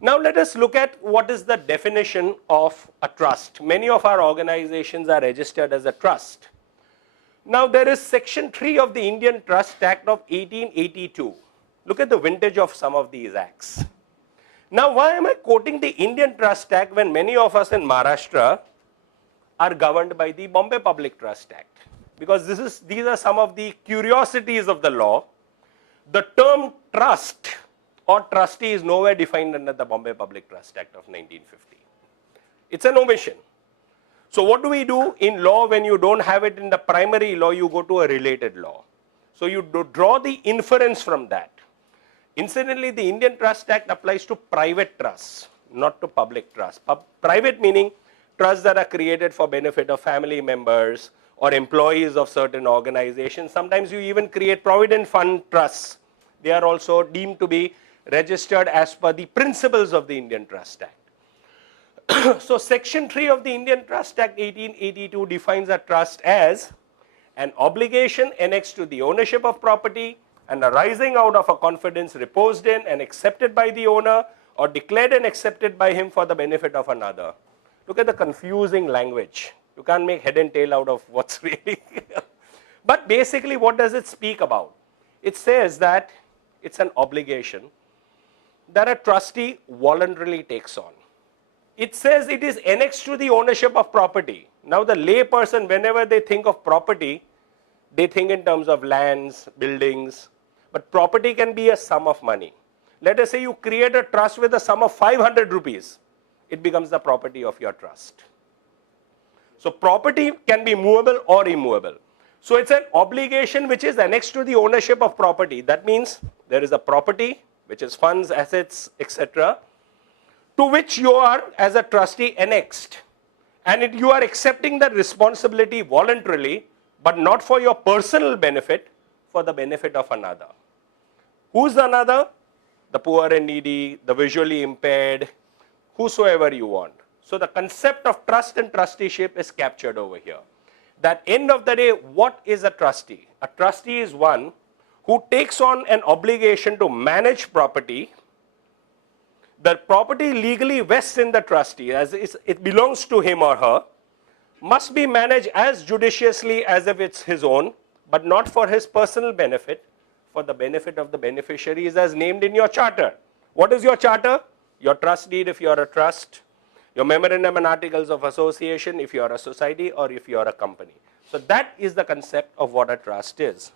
Now let us look at what is the definition of a trust. Many of our organizations are registered as a trust. Now there is section 3 of the Indian Trust Act of 1882. Look at the vintage of some of these acts. Now why am I quoting the Indian Trust Act when many of us in Maharashtra are governed by the Bombay Public Trust Act? Because these are some of the curiosities of the law. The term trust or trustee is nowhere defined under the Bombay Public Trust Act of 1950. It's an omission. So what do we do in law when you don't have it in the primary law? You go to a related law. So you draw the inference from that. Incidentally, the Indian Trust Act applies to private trusts, not to public trusts. Private meaning trusts that are created for benefit of family members or employees of certain organizations. Sometimes you even create provident fund trusts. They are also deemed to be registered as per the principles of the Indian Trust Act. So section 3 of the Indian Trust Act 1882 defines a trust as an obligation annexed to the ownership of property and arising out of a confidence reposed in and accepted by the owner or declared and accepted by him for the benefit of another. Look at the confusing language. You can't make head and tail out of what's really. But basically what does it speak about? It says that it's an obligation that a trustee voluntarily takes on. It says it is annexed to the ownership of property. Now the lay person, whenever they think of property, they think in terms of lands, buildings, but property can be a sum of money. Let us say you create a trust with a sum of 500 rupees. It becomes the property of your trust. So property can be movable or immovable. So it's an obligation which is annexed to the ownership of property. That means there is a property, which is funds, assets, etc., to which you are as a trustee annexed. And you are accepting that responsibility voluntarily, but not for your personal benefit, for the benefit of another. Who's the another? The poor and needy, the visually impaired, whosoever you want. So the concept of trust and trusteeship is captured over here. That end of the day, what is a trustee? A trustee is one who takes on an obligation to manage property. The property legally vests in the trustee as it belongs to him or her, must be managed as judiciously as if it's his own, but not for his personal benefit, for the benefit of the beneficiaries as named in your charter. What is your charter? Your trust deed if you are a trust, your memorandum and articles of association if you are a society or if you are a company. So that is the concept of what a trust is.